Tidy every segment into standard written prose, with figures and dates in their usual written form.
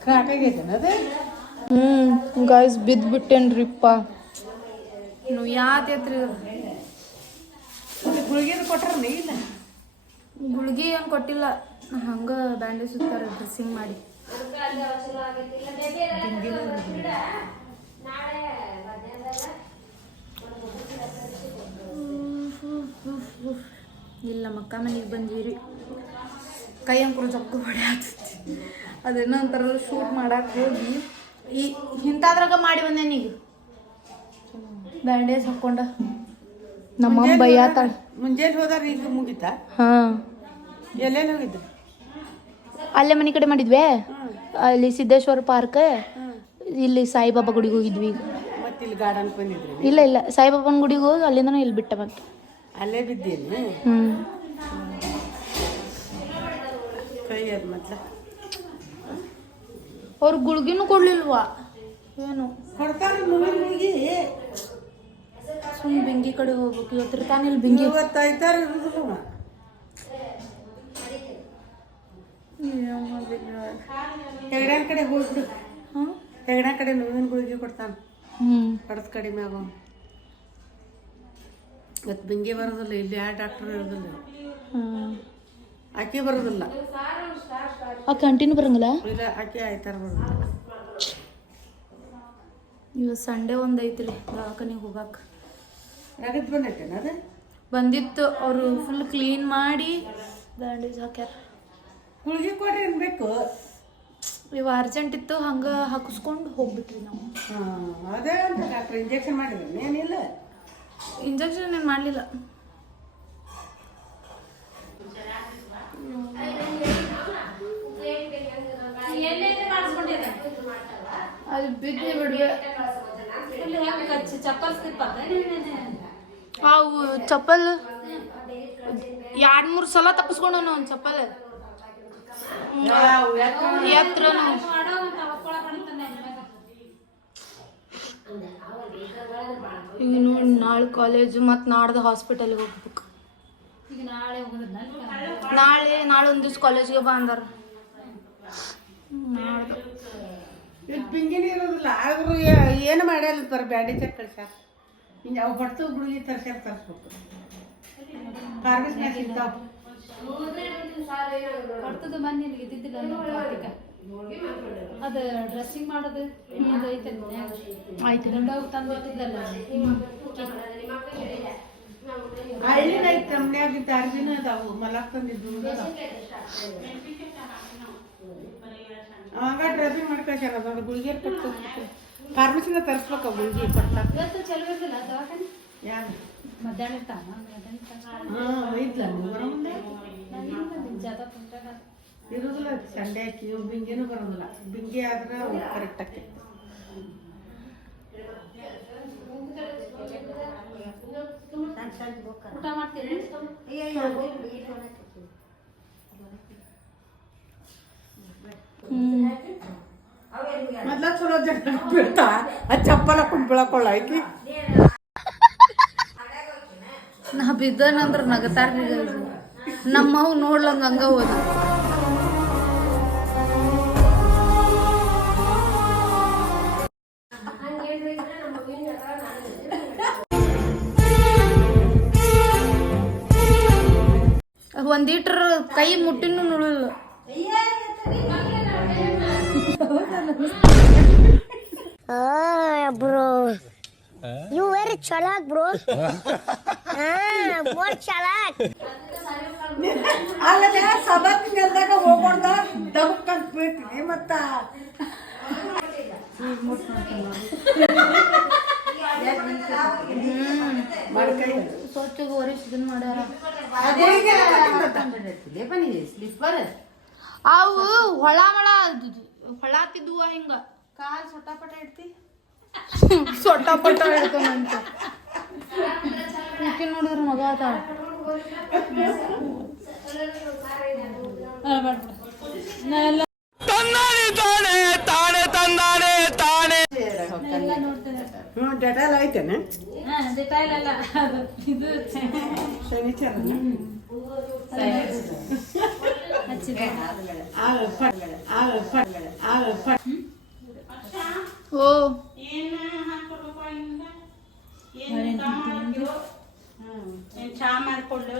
Crack ಆಗೈತೇನ ಅದೇ guys ಬಿದ್ದುಬಿಟ್ಟೇನ್ರಿಪ್ಪ ನೀವು ಯಾವ್ದೈತ್ರಿ ಗುಳಿಗೆದು ಕೊಟ್ರ ಇಲ್ಲ ಗುಳ್ಗಿ ಏನು ಕೊಟ್ಟಿಲ್ಲ ಹಂಗೆ ಬ್ಯಾಂಡೇಜ್ ಸುತ್ತಾರೆ ಡ್ರೆಸ್ಸಿಂಗ್ ಮಾಡಿ ಇಲ್ಲ ಮಕ್ಕ ಮನೆಗೆ ಬಂದೀರಿ ಕೈ ಅಂಕರು ಜಗ್ಗು ಹೊಡೆ ಆಗ್ತೈತಿ ಅದೇನೋ ಅಂತಾರಲ್ಲ ಶೂಟ್ ಮಾಡಕ್ಕೆ ಹೋಗಿ ಈ ಇಂಥದ್ರಾಗ ಮಾಡಿ ಬಂದೇನೀಗ ಬ್ಯಾಂಡೇಜ್ ಹಾಕ್ಕೊಂಡ ನಮ್ಮಮ್ಮ ಬೈಯಾತಾಳ ಮುಂಜಾನೆ ಹೋದಾರ ಈಗ ಮುಗಿತಾ ಹಾಂ ಎಲ್ಲೆಲ್ಲಿ ಹೋಗಿದ್ದು ಅಲ್ಲೇ ಮನೆ ಕಡೆ ಮಾಡಿದ್ವಿ ಅಲ್ಲಿ ಸಿದ್ದೇಶ್ವರ ಪಾರ್ಕ್ ಇಲ್ಲಿ ಸಾಯಿಬಾಬಾ ಗುಡಿಗೆ ಹೋಗಿದ್ವಿ ಈಗ ಮತ್ತೆ ಇಲ್ಲಿ ಗಾರ್ಡನ್ ಬಂದಿದ್ರಿ ಇಲ್ಲ ಇಲ್ಲ ಸಾಯಿಬಾಬಾನ ಗುಡಿಗೆ ಹೋಗಿ ಅಲ್ಲಿಂದ ಇಲ್ಲಿ ಬಿಟ್ಟ ಮತ್ತೆ ಅಲ್ಲೇ ಬಿದ್ದೇನೆ ಕೈ ಅದು ಮತ್ತೆ ಅವ್ರು ಗುಳ್ಗಿನೂ ಕೊಡ್ಲಿಲ್ವಾ ಏನು ಕೊಡ್ತಾರ ಮುಗಿ ಸುಮ್ಮನೆ ಬೆಂಗಿ ಕಡೆ ಹೋಗ್ಬೇಕು ಇವತ್ತರ ತಾನೇ ಇಲ್ಲಿ ಬೆಂಗಿ 55 ಇರುದಿಲ್ಲ ಹೆಗಡನ್ ಕಡೆ ಹೋಗ್ಬಿಡು ಹೆಗಡನ್ ಕಡೆ ನೋವಿನ ಗುಳಿಗೆ ಕೊಡ್ತಾನ ಕಡದ ಕಡಿಮೆ ಆಗೋ ಇವತ್ತು ಬೆಂಗಿ ಬರೋದಿಲ್ಲ ಇಲ್ಲಿ ಯಾವ ಡಾಕ್ಟರ್ ಇರೋದಿಲ್ಲ ಆಕೆ ಬರೋದಿಲ್ಲ ಆ ಕಂಟಿನ್ಯೂ ಬರಂಗಿಲ್ಲ ಇಲ್ಲ ಆಕೆ ಆಯ್ತಾರ ಬರೋದಿಲ್ಲ ಇವತ್ತು ಸಂಡೇ ಒಂದು ಐತ್ರಿ ದವಾಖಾನೆಗೆ ಹೋಗಕ್ಕೆ ರಗತ್ ಬಂದೈತೇನ ಅದು ಬಂದಿತ್ತು ಅವರು ಫುಲ್ ಕ್ಲೀನ್ ಮಾಡಿ ಬ್ಯಾಂಡೇಜ್ ಹಾಕ್ಯಾರ ಗುಳಿಗೆ ಕೊಡ್ರಿ ಅನ್ಬೇಕು ಇವು ಅರ್ಜೆಂಟ್ ಇತ್ತು ಹಂಗೆ ಹಾಕಿಸ್ಕೊಂಡು ಹೋಗ್ಬಿಟ್ರಿ ನಾವು ಅದೇ ಅಂತ ಡಾಕ್ಟರ್ ಇಂಜೆಕ್ಷನ್ ಮಾಡಿದ್ರಿ ಏನಿಲ್ಲ ಇಂಜೆಕ್ಷನ್ ಏನು ಮಾಡಲಿಲ್ಲ ಅದು ಬಿದ್ದು ಬಿಡುವೆ ಅವು ಚಪ್ಪಲ್ 2-3 ಸಲ ತಪ್ಪಿಸ್ಕೊಂಡು ಒಂದು ಚಪ್ಪಲ್ ಎತ್ರ ಈಗ ನೋಡಿ ನಾಳೆ ಕಾಲೇಜು ಮತ್ತು ನಾಡ್ದು ಹಾಸ್ಪಿಟಲ್ಗೆ ಹೋಗ್ಬೇಕು ನಾಳೆ ಒಂದು ದಿವ್ಸ ಕಾಲೇಜ್ಗೆ ಬಾ ಅಂದಾರ ನಾಡ್ದು ಇದು ಪಿಂಗಿನಿ ಇರೋದಿಲ್ಲ ಆದರೂ ಏನು ಮಾಡ್ಯಾರ ಬ್ಯಾಂಡೇಜ್ ಕಳ್ಸ್ಯಾರ ಹಿಂಗೆ ಅವು ಬಡ್ತು ಗುಳಿಗೆ ತರಿಸ್ಬೇಕು ಫಾರ್ಮಸಿನಾಗ ಸಿಗ್ತಾವ ಬರ್ತದ ಮನೆ ಇದ್ದಿದ್ದಿಲ್ಲ ಅದು ಡ್ರೆಸ್ಸಿಂಗ್ ಮಾಡೋದು ಆಯ್ತು ದೊಡ್ಡವಾಗ ತಂದು ಇಟ್ಟಿದ್ದಲ್ಲ ಹಳ್ಳಿನ ಐತೆ ನಮ್ನ್ಯಾಗಿದ್ದ ಅರ್ಬಿನೂ ಅದಾವು ಮಲಾಕ್ ತಂದಿದ್ದು ಅವಾಗ ಡ್ರೆಸ್ಸಿಂಗ್ ಮಾಡ್ಕೊಳ್ಸ್ಯಾರ ಅದೊಂದು ಗುಳಿಗೆ ಕೊಟ್ಟು ಫಾರ್ಮಸಿನ ತರಿಸ್ಬೇಕು ಗುಳಿಗೆ ಕೊಡ್ತಾರೆ ಇವತ್ತು ಚಲೋ ಇರ್ತಿಲ್ಲ ದವಾಖಾನೆ ಯಾರು ಮಧ್ಯಾಹ್ನ ಇರ್ತಾನ ಹಾಂ ಐತ್ಲ ಬರೋಂದೆ ಇರೋದಿಲ್ಲ ಸಂಡೆ ಹಾಕಿ ಬಿಂಗಿನೂ ಬರೋದಿಲ್ಲ ಬಿಂಗಿ ಆದ್ರೆ ಕರೆಕ್ಟ್ ಆಕಿ ಊಟ ಮಾಡ್ತೀರಿ ಮೊದ್ಲ ಚಲೋ ಜನ ಬೀಳ್ತಾ ಅದು ಚಪ್ಪಲ ಹಾಕೊಂಡು ಬೀಳಕೊಳ್ಳ ಆಕಿ ನಾ ಬಿದ್ದನಂದ್ರ ನಗತಾರ್ರಿ ನಮ್ಮವ್ ನೋಡ್ಲಂಗ ಹಂಗ ಹೋದ ಒಂದೀಟ್ರ ಕೈ ಮುಟ್ಟಿನೂ ನೋಡಲ್ಲ bro. You very chalak, bro. More chalak. ಅಲ್ಲದೆ ಸಬತ್ ನೆಲ್ದಾಗ ಹೋಗೋಣ ದಬಕ್ಕಂತ ಬಿಟ್ರಿ ಮತ್ತ ಸ್ವಚ್ಛಗೆ ಒರೆಸಿ ಇದನ್ನ ಮಾಡ್ಯಾರ ಅವು ಹೊಳ ಹೊಳಾತಿದ್ವು ಹಿಂಗ ಕಾಲ್ ಸೊಟ್ಟಾಪಟ ಇಡ್ತಿ ಸೊಟ್ಟಾಪಟ ಇಡ್ತಾನಂತ ನೋಡಿದ್ರ ಮಗ ಆತಾಳ ಡೆಟಾಲ್ ಐತೇನೆ ಡೆಟಾಲ್ ಅಲ್ಲ ಇದು ಶನಿಚಾರ ಹಚ್ಚಿ ಕಳ್ಸಿದ್ದೆ ಓ ಚಾ ಮಾಡ್ಕೊಂಡು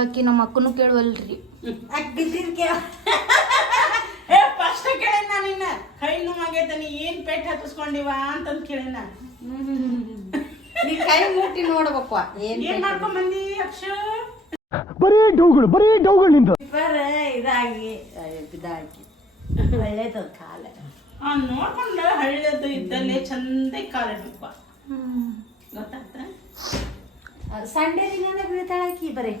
ಆಕಿ ನಮ್ಮ ಅಕ್ಕನು ಕೇಳುವಲ್ರಿ. ಫಸ್ಟ್ ಕೇಳಿ ನಾನು ಇನ್ನ ಕೈ ನೋವಾಗೈತ ನೀ ಏನ್ ಪೇಟ್ ಹತ್ತಿಸ್ಕೊಂಡಿವ ಅಂತಂದ್ ಕೇಳಿನ ನೀ ಕೈ ಮುಟ್ಟಿ ನೋಡ್ಬೇಕು ಏನ್ ಮಾಡ್ಕೊಂಡ್ ಬಂದಿ ಅಕ್ಷ ಬರೀ ಡೌಗಳು ನಿಂದು ಇದಾಗಿ ಬಿದ್ದಾಕಿ ಒಳ್ಳೇದು ಕಾಲ ನೋಡ್ಕೊಂಡ ಹಳ್ಳದು ಇದ್ದಲ್ಲೇ ಚಂದ ಕಾಲಿಡ್ಬೇಕು ಗೊತ್ತಾಗ್ತ ಸಂಡೇ ದಿನ ಬೀಳ್ತಾಳಕಿ ಬರೀ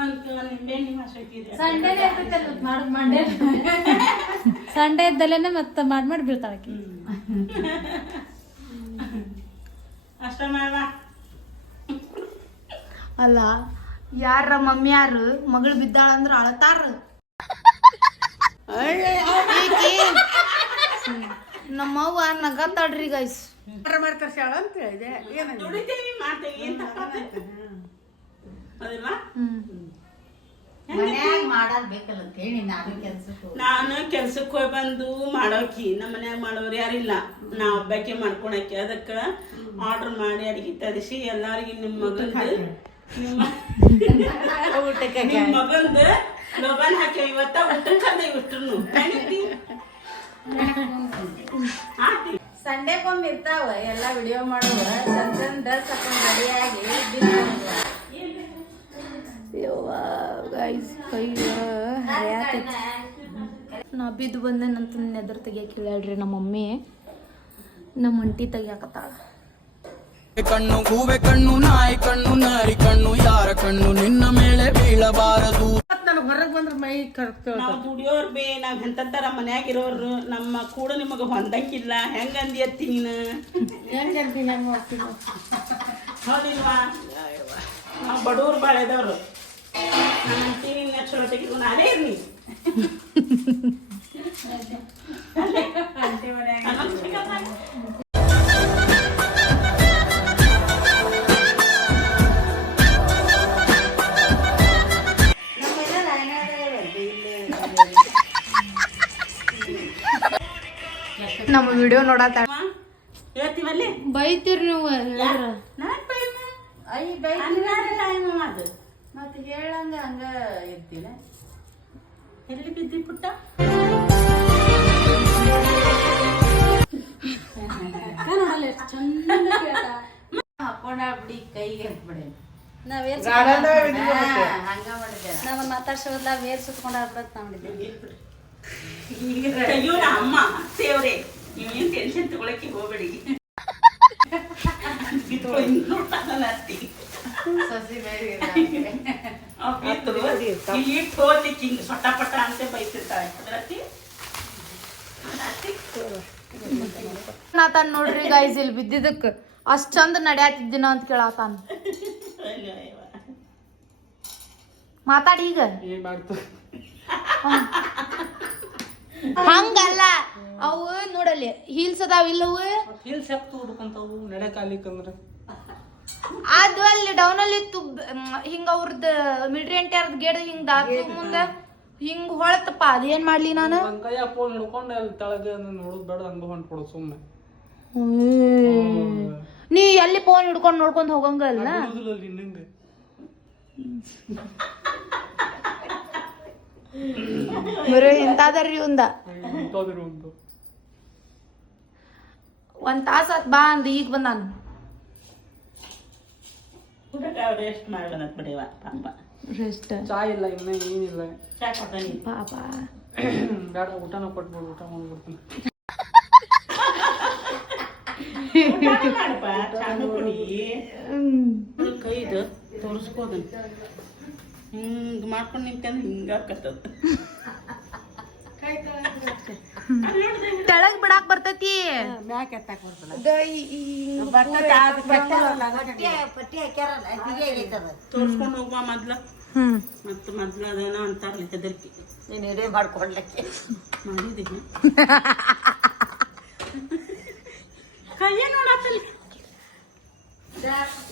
ಒಂದ್ ನಿಂಬೆ ನಿಮ್ಮ ಹಾಕಿದ್ರೆ ಸಂಡೇನೇ ಇರ್ತೈತಲ್ಲ ಮಾಡೋದು ಮಂಡೇ ಸಂಡೇ ಇದ್ದಲ್ಲೇನೆ ಮತ್ತೆ ಮಾಡಿ ಬೀಳ್ತಾಳಕಿ. ಅಷ್ಟ ಮಾಡ ಅಲ್ಲ ಯಾರ ಮಮ್ಮಿ ಯಾರು ಮಗಳು ಬಿದ್ದಾಳಂದ್ರ ಅಳತಾರ. ನಮ್ಮವ್ವ ನಗತ್ತಾಡ್ರಿ ಗೈಸ್. ಮಾಡ್ತಾರ ಶಾಳ ಅಂತ ಹೇಳಿದೆ ದುಡಿತೇವಿ ಮಾಡ್ತೇವಿ ಏನ್ ತಪ್ಪಾಗ್ತೈತೆ? ಹೌದಿಲ್ಲ ಮನ್ಯಾಗ ಮಾಡೋದ್ ಬೇಕಲ್ಲ ಅಂತ ಹೇಳಿ ನಾನು ಕೆಲ್ಸಕ್ಕೆ ಹೋಗಿ ಬಂದು ಮಾಡೋಕಿ ನಮ್ಮ ಮನ್ಯಾಗ ಮಾಡೋರು ಯಾರಿಲ್ಲ ನಾ ಒಬ್ಬಾಕಿ ಮಾಡ್ಕೊಳಕಿ ಅದಕ್ಕ ಆರ್ಡರ್ ಮಾಡಿ ಅಡಿಗೆ ತರಿಸಿ ಎಲ್ಲಾರಿಗೂ ನಿಮ್ಮ ಮಗಂದು ಲೋಬಾನ್ ಹಾಕಿ ಇವತ್ತ ಊಟಕ್ಕಂದ ಇಟ್ರು ಸಂಡೇಗೊಮ್ಮೆ ಇರ್ತಾವ ಎಲ್ಲ ವಿಡಿಯೋ ಮಾಡುವ ಚಂದನ್ ಡ್ರೆಸ್ ಹಾಕೊಂಡ್ ರೆಡಿಯಾಗಿ ನಾ ಬಿದ್ದು ಬಂದೇನಂತ ನೆದರ್ ತೆಗಿಯಕ್ಕೆ ಹೇಳ್ರಿ ನಮ್ಮ ಮಮ್ಮಿ ನಮ್ಮ ಹೊಂಟಿ ತೆಗಿಯಾಕತ್ತಾಳ. ಕಣ್ಣು ಗೂಬೆ ಕಣ್ಣು ನಾಯಿ ಕಣ್ಣು ನಾರಿ ಕಣ್ಣು ಯಾರ ಕಣ್ಣು ನಿನ್ನ ಮೇಲೆ ಬೀಳಬಾರದು. ನನಗೆ ಹೊರಗೆ ಬಂದ್ರೆ ಮೈ ಕರ್ತ ನಾವು ದುಡಿಯೋರ್ ಬೇ ನಾವ್ ಎಂತರ ಮನ್ಯಾಗಿರೋರು ನಮ್ಮ ಕೂಡ ನಿಮಗ ಹೊಂದಕ್ಕಿಲ್ಲ ಹೆಂಗ ಅಂದಿಯತ್ತಿ ನೀನು ಹೌದಿಲ್ವಾ? ನಾವು ಬಡವ್ರು ಬಾಳೆದವ್ರು ನಮ್ಮ ಅಂತೀನಿ ಚಲೋ ತೆಗಿದು ನಾನೇ ಇರ್ನಿ ನಮ್ಮ ವಿಡಿಯೋ ನೋಡತ್ತಾಳ. ಹೇಳ್ತೀವಲ್ಲಿ ಬೈತೀರಿ ನೀವು ಹೇಳ್ರ. ನಾನ್ ಬೈನ ಐ ಬೈ ಟೈಮ್ ಅದು ಮತ್ತೆ ಹೇಳಂಗ ಹಂಗ ಇರ್ತಿಲ್ಲ. ಎಲ್ಲಿ ಬಿದ್ದಿ ಪುಟ್ಟ ಹಾಕೊಂಡ ಬಿಡಿ ಕೈಗೆ ಬಿಡಿ ನಾವೇರ್ ಹಂಗ ಮಾಡಿದ್ದೆ. ನಾವ್ ಮಾತಾಡ್ಸೋದ್ಲ ವೇರ್ ಸುತ್ಕೊಂಡ ಆಗ್ಬಿಡತ್ ಮಾಡಿದ್ದೆ. ಅಯ್ಯೋ ಅಮ್ಮ ದೇವ್ರೆ ನೀವೇನ್ ಟೆನ್ಷನ್ ತಗೊಳಕ್ಕೆ ಹೋಗ್ಬೇಡಿ ಸಸಿ ಬೇರೆ ಹೋಗ್ಲಿಕ್ಕೆ ಹಿಂಗ್ ಸೊಟ್ಟ ಪಟ್ಟ ಅಂತ ಬೈತಿರ್ತಾಳೆ ನಾತಾನ ನೋಡ್ರಿ ಗೈಸ್ ಇಲ್ಲಿ ಬಿದ್ದಿದ್ದಕ್ ಅಷ್ಟ್ ಚಂದ ನಡ್ಯಾತಿದ್ದೀನ ಅಂತ ಕೇಳಾತಾನ. ಮಾತಾಡಿ ಈಗ. ಹಂಗಲ್ಲ ಅವು ನೋಡಲ್ಲಿ ಹೀಲ್ಸ್ ಅದಾವ ಇಲ್ಲವು ಹಿಲ್ಸ್ ಹತ್ತು ಹುಡ್ಕೊಂತಾವು ನಡೆಕಾಲಿಕ್ಕಂದ್ರ ಅದು ಅಲ್ಲಿ ಡೌನ್ ಅಲ್ಲಿ ಇತ್ತು ಹಿಂಗ ಅವ್ರದ್ದು ಮಿಡ್ರಿ ಎಂಟ್ಯಾರ್ದ ಗೇಡ್ ಹಿಂಗ್ ದಾಕು ಮುಂದ ಹಿಂಗ್ ಹೊಳತಪ್ಪ ಅದೇನ್ ಮಾಡ್ಲಿ ನಾನು ಕೈ ಫೋನ್ ಹಿಡ್ಕೊಂಡು ಅಲ್ಲಿ ತೆಳಗ ನೋಡೋದ್ ಬೇಡ ಹಂಗ ಹೊಂಟ್ಬಿಡು ಸುಮ್ಮನೆ. ನೀ ಎಲ್ಲಿ ಫೋನ್ ಹಿಡ್ಕೊಂಡ್ ನೋಡ್ಕೊಂಡ್ ಹೋಗಂಗಲ್ಲ ನಿನ್ನಂಗೆ ಬರೀ ಎಂತಾದ್ರಿ ಒಂದ ಇಂಥಾದ್ರು ಒಂದು ಒಂದ್ ತಾಸ ಆತ್ ಬಾ ಅಂದ ಈಗ ಬಂದಾನ. ರೆಸ್ಟ್ ಮಾಡೋಣ ಬಿಡಿವ ಪಾಪ ರೆಸ್ಟ್ ಚಾ ಇಲ್ಲ ಇನ್ನ ಏನಿಲ್ಲ. ಚಾ ಕೊಡ್ತಾನೆ ಪಾಪ ಬೇಡ ಊಟನ ಕೊಟ್ಬಿಡು ಊಟ ಮಾಡ್ಬಿಡ್ತಾನೆ. ಮಾಡಪ್ಪ ಚಾನು ಕುಡಿ ಕೈದು ತೋರಿಸ್ಕೋದನ್ ಹಿಂಗ್ ಮಾಡ್ಕೊಂಡು ನಿಂತಂದ್ರೆ ಹಿಂಗ ಆಕತ್ತದ ತೆಳಗ್ ಬಿಡಾಕ್ ಬರ್ತೈತಿ ಮ್ಯಾಕ್ ಎತ್ತಾಕ್ ಬರ್ತಲ್ಲ ಪಟ್ಟಿ ಹಾಕ್ಯಾರಲ್ಲ ಅದಿಗೆ ಆಗೈತದ. ತೋರ್ಸ್ಕೊಂಡು ಹೋಗುವ ಮೊದ್ಲ ಮತ್ತು ಮೊದ್ಲ ಅದೇನೋ ಅಂತಾರಲ್ಲ ಹೆದರ್ಕಿ ನೀನು ಹಿಡಿಯ ಮಾಡ್ಕೊಡ್ಲಿಕ್ಕೆ ಮಾಡಿದೀನಿ ಕೈಯೇ ನೋಡತ್ತಲ್ಲ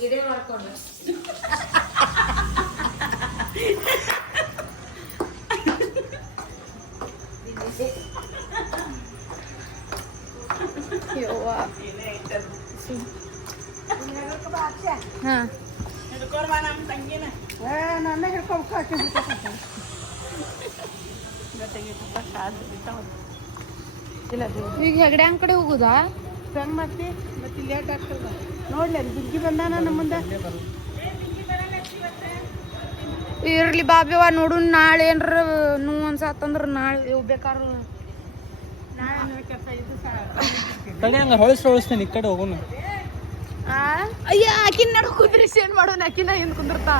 ಹಿಡಿಯ ಮಾಡ್ಕೊಂಡು ಈಗ ಹೆಗಡ್ಯಾಂಗ್ ಕಡೆ ಹೋಗುದಾ? ಇರ್ಲಿ ಬಾಬ್ಯವ ನೋಡು, ನಾಳೆ ಏನ್ರ ನೋವು ಅನ್ಸಾತಂದ್ರ ನಾಳೆ ಬೇಕಾರ ಹಂಗ ಹೊಳಿಸ್ತೇನೆ ಈ ಕಡೆ ಹೋಗೋಣ. ಅಯ್ಯ ಆಕಿನ ನಡು ಕುಂದ್ರಿ ಏನ್ ಮಾಡೋಣ, ಆಕಿನ ಹಿಂದ್ ಕುಂದಿರ್ತಾ.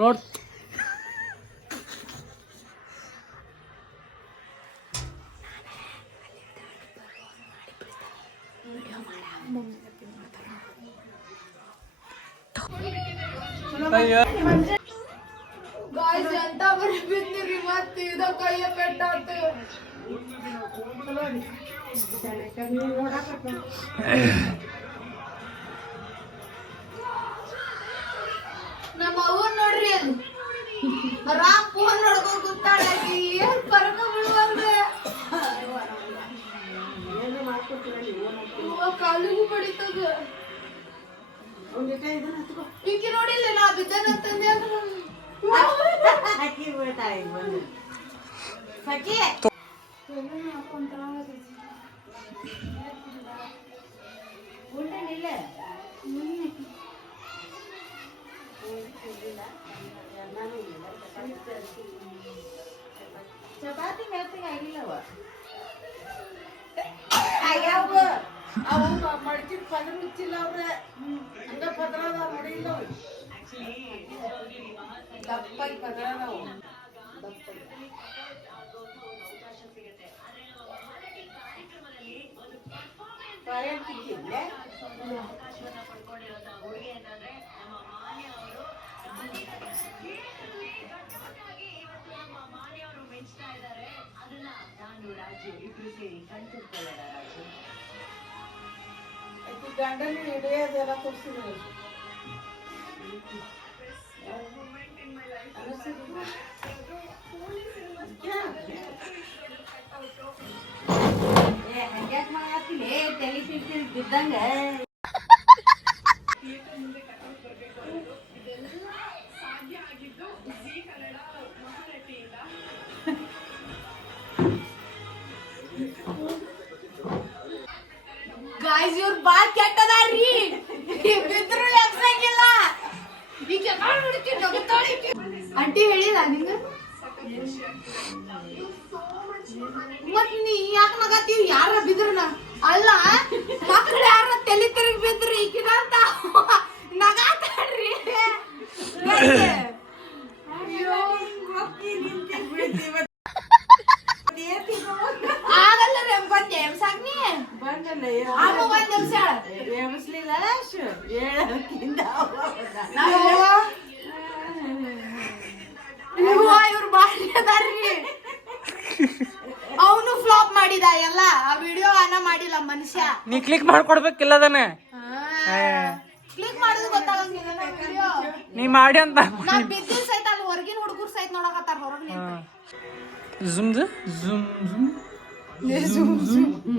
ನೋಡ್ ಎಂತ ಬರೀ ಬಿದ್ದಿರಿ ಮತ್ತೆ ಇದ ಕೈಯ ಪೆಟ್ಟಾತ. ನಮ್ಮ ಅವ್ವ ನೋಡ್ರಿ, ಅದು ರಾಮ್ ಫೋನ್ ನೋಡ್ಕೊಂಡ್ ಕೂತಾಳಾಕಿ, ಏನ್ ಪರಕ ಬಿಡುವಾರ್ದೆ ಕಾಲಿಗೂ ಬಡಿತದ. ಈಕಿ ನೋಡಿಲ್ಲ ನಾ ಬಿದ್ದನಂತಂದೆ ಚಪಾತಿ ಮೆತ್ತಗೆ ಆಗಿಲ್ಲವ ಮಡ್ಕಿ ಪದ ಮುಚ್ಚಿಲ್ಲ ಅವ್ರ ಹಂಗ ಪದ್ರದ ಹೊಡಿಲ್ಲ ದಪ್ಪಾಗಿ ಪದ್ರದವು ಗಂಡನ ಹಿಡಿಯೋದೆಲ್ಲ ತೋರಿಸಿದ್ರು. ಹಂಗ್ಯಾಕ್ ಮಾಡತ್ತಿಲ್ಲ ತಲೆ ಬಿದ್ದಂಗ. ಗಾಯ್ಸ್ ಇವ್ರ ಬಾಳ್ ಕೆಟ್ಟದಾರ್ರಿ, ಬಿದ್ರು ಎಬ್ಸಂಗಿಲ್ಲ. ಈಗ ಆಂಟಿ ಹೇಳಿಲ್ಲ ನಿಂಗ? ಮತ್ ನೀ ಯಾಕ ನಗತ್ತೀವಿ? ಯಾರ ಬಿದ್ರನ ಅಲ್ಲ, ಮಕ್ಳು ಯಾರ ತಲೆ ತಿರುಗಿ ಬಿದ್ರು ಈಕಿದಂತ ನಗಾತಾಡ್ರಿ. ಆಗಲ್ಲ ರೀ ಬಂದೆ ಎಬ್ಸಾಕ್ ನೀ ಎಬ್ಸ್ಲಿಲ್ಲ ಇವ್ರು ಬಾರಿ ಅದಾರ್ರಿ. ಅವನು ಫ್ಲಾಪ್ ಮಾಡಿದ ಎಲ್ಲ, ಆ ವಿಡಿಯೋ ಅನ್ನ ಮಾಡಿಲ್ಲ ಮನುಷ್ಯ. ನೀ ಕ್ಲಿಕ್ ಮಾಡ್ಕೊಡ್ಬೇಕಿಲ್ಲ ಅದನ್ನ, ಕ್ಲಿಕ್ ಮಾಡೋದು ಗೊತ್ತಾಗಂಗಿಲ್ಲ ವಿಡಿಯೋ. ನೀ ಮಾಡಿ ಅಂತ. ನಾ ಬಿದ್ದಿನ ಸಹಿತ ಅಲ್ಲಿ ಹೊರಗಿನ ಹುಡುಗರು ಸಹಿತ ನೋಡಕತ್ತಾರ ಹೊರಗ್ ನಿಂತು. Zoom the zoom zoom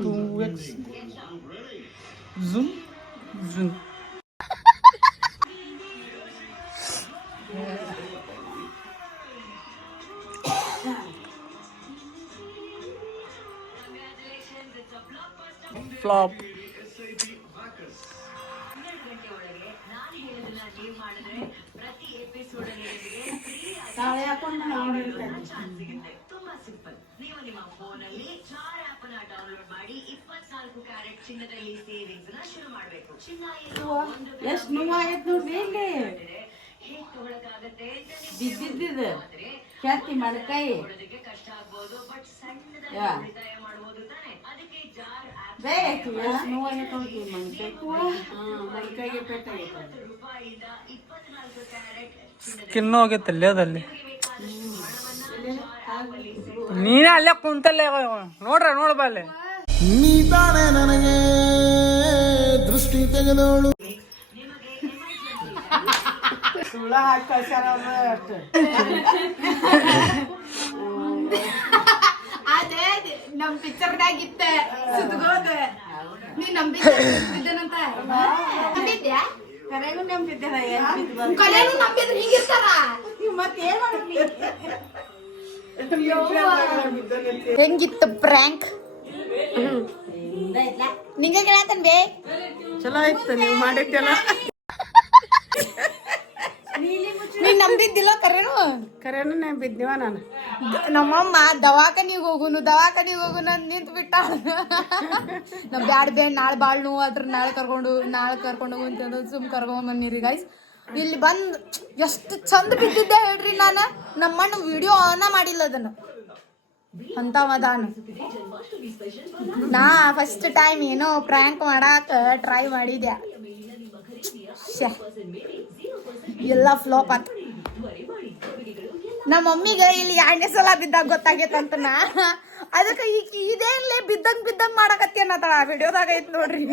2x zoom zoom. Flop. ತಾಳೆ ಹಾಕೊಂಡು ನೀವು ನಿಮ್ಮ ಫೋನಲ್ಲಿ ಚಾರ್ ಆಪ್ ಅನ್ನ ಡೌನ್ಲೋಡ್ ಮಾಡಿ 24 ಕ್ಯಾರೆಟ್ ಚಿನ್ನದಲ್ಲಿ ಸೇವಿಂಗ್ಸ್ ನ ಶುರು ಮಾಡಬೇಕು. ಚಿನ್ನ ಎಷ್ಟು ನೋವಾಗೈತ್ ನೋಡ್ರಿ, ಇಲ್ಲಿ ಹೇಗೆ ತಗೊಳಕಾಗತ್ತೆ? ಬಿದ್ದಿದ್ದ ಖ್ಯಾತಿ ಮಣಕಾಯಿ ಕಷ್ಟ ಆಗ್ಬೋದು, ಬಟ್ ಸಣ್ಣದಾಗಿ ಉಳಿತಾಯ ಮಾಡಬಹುದು ತಾನೆ. ಅದಕ್ಕೆ ಜಾರ್ ಆಪ್ ಎಷ್ಟು ನೋವಾಗೈತ್ ನೋಡ್ರಿ ಮಣಕಾಯಿಗೆ ಪೆಟ್ಟಾಗೈತೆ. ರೂಪಾಯಿಯಿಂದ 24 ಕ್ಯಾರೆಟ್ ಸ್ಕಿನ್ ಹೋಗೈತಲ್ಲ ಅದಲ್ಲಿ. ನೀನೇ ಅಲ್ಲೇ ಕುಂತಲ್ಲೇ ನೋಡ್ರ ನೋಡ್ಬಾ ಅಲ್ಲೇ. ನೀ ತಾನೇ ನನಗೆ ದೃಷ್ಟಿ ತೆಗೆದೋಳು. ಸುಳ್ಳ ಹಾಕಿ ಕಳ್ಸ್ಯಾರ ಅವ್ರು ಅಷ್ಟು. ಅದೇ ನಮ್ ಪಿಕ್ಚರ್ದಾಗ ಇತ್ತ ಸುತ್ತಗೋದ ನೀ ನಂಬಿದ್ದೇನಂತ ನಂಬಿದ್ಯಾ ಕರೆಗೂ ನಂಬಿದ್ದೇನ ಕಲೆನು ನಂಬಿದ್ರೆ ಹಿಂಗಿರ್ತಾರ ಮತ್ತೇನ್ ಮಾಡ್ಲಿ ಹೆಂಗಿತ್ತು ಪ್ರ್ಯಾಂಕ್ ನಿಂಗೆ ಕೇಳತ್ತನ್ ಬೇ ಚಲೋ ಆಯ್ತು ನೀವು ಮಾಡಿದ್ದೆಲ್ಲ. ನೀನ್ ನಂಬಿದ್ದಿಲ್ಲ ಕರೆನೂ ನಂಬಿದ್ನಿವ ನಾನು. ನಮ್ಮಮ್ಮ ದವಾಖಾನಿಗೆ ಹೋಗುನು ಅಂತ ನಿಂತು ಬಿಟ್ಟ ನಾ ಬ್ಯಾಡ್ ಬೇಡ ನಾಳೆ ಬಾಳ್ ನೋವು ಅದ್ರ ನಾಳೆ ಕರ್ಕೊಂಡು ಹೋಗು ಅಂತ ಸುಮ್ ಕರ್ಕೊಂಡ್ ಬಂದಿರಿ ಗೈಸ್. ಇಲ್ಲಿ ಬಂದ್ ಎಷ್ಟು ಚಂದ ಬಿದ್ದಿದ್ದೆ ಹೇಳ್ರಿ ನಾನು. ನಮ್ಮಣ್ಣ ವಿಡಿಯೋ ಆನ ಮಾಡಿಲ್ಲ ಅದನ್ನ ಅಂತ ಮದಾನ. ನಾ ಫಸ್ಟ್ ಟೈಮ್ ಏನೋ ಪ್ರ್ಯಾಂಕ್ ಮಾಡಾಕ ಟ್ರೈ ಮಾಡಿದ್ಯಾ, ಎಲ್ಲ ಫ್ಲಾಪ್ ಆತ. ನಮ್ಮ ಮಮ್ಮಿಗೆ ಇಲ್ಲಿ 2ನೇ ಸಲ ಬಿದ್ದಾಗ ಗೊತ್ತಾಗೈತಂತ ನಾ ಅದಕ್ಕೆ ಇದೇನ್ಲೇ ಬಿದ್ದಂಗ್ ಮಾಡಕತ್ತಿ ಅನ್ನತಾಳ. ವಿಡಿಯೋದಾಗ ಐತ್ ನೋಡ್ರಿ.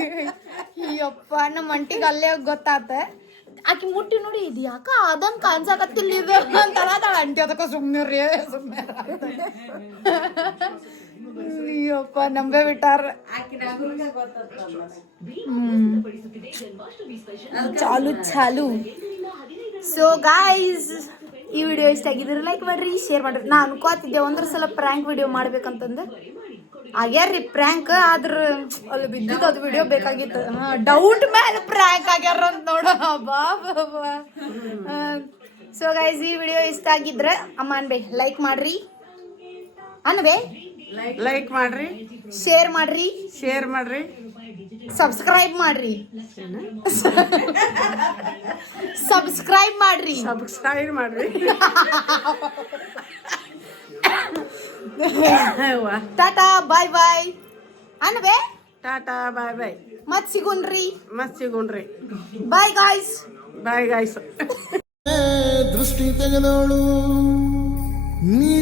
ಅಯ್ಯಪ್ಪ ನಮ್ಮ ಅಂಟಿಗೆ ಅಲ್ಲೇ ಗೊತ್ತಾತ. ಆಕಿ ಮುಟ್ಟಿ ನೋಡಿ ಇದು ಯಾಕ ಅದಂಗ್ ಕಾಣ್ಸಕತ್ತಿಲ್ಲ ಇದು ಅಂತಾಳ ಅಂಟಿ. ಅದಕ್ಕ ಸುಮ್ನಿರ್ರಿ ಅಯ್ಯಪ್ಪ ನಂಬೇ ಬಿಟ್ಟಾರ. ಚಾಲು. ಸೊ ಗಾಯ್ಸ್, ಈ ವಿಡಿಯೋ ಇಷ್ಟ ಆಗಿದ್ರೆ ಲೈಕ್ ಮಾಡ್ರಿ, ಶೇರ್ ಮಾಡ್ರಿ. ನಾ ಅನ್ಕೋತಿದ್ದೆ ಒಂದ್ರ ಸಲ ಪ್ರ್ಯಾಂಕ್ ವಿಡಿಯೋ ಮಾಡ್ಬೇಕಂತಂದು. ಆಗ್ಯಾರ್ರಿ ಪ್ರ್ಯಾಂಕ್, ಆದ್ರ ಅಲ್ಲಿ ಬಿದ್ದಿದ್ದು ಅದು ವಿಡಿಯೋ ಬೇಕಾಗಿತ್ತು. ಡೌಟ್ ಮೇಲೆ ಪ್ರ್ಯಾಂಕ್ ಆಗ್ಯಾರ ಅಂತ ನೋಡ. ಸೊ ಗೈಸ್, ಈ ವಿಡಿಯೋ ಇಷ್ಟ ಆಗಿದ್ರೆ ಅಮ್ಮ ಅನ್ಬೇ ಲೈಕ್ ಮಾಡ್ರಿ, ಅನ್ಬೇ ಲೈಕ್ ಮಾಡ್ರಿ, ಶೇರ್ ಮಾಡ್ರಿ, ಸಬ್ಸ್ಕ್ರೈಬ್ ಮಾಡ್ರಿ. ಟಾಟಾ ಬಾಯ್ ಬಾಯ್ ಅನ್ಬೇ. ಟಾಟಾ ಬಾಯ್ ಬಾಯ್. ಮತ್ ಸಿಗುಣ್ರಿ. Bye guys. ದೃಷ್ಟಿ ತೆಗೆದೋಳು ನೀ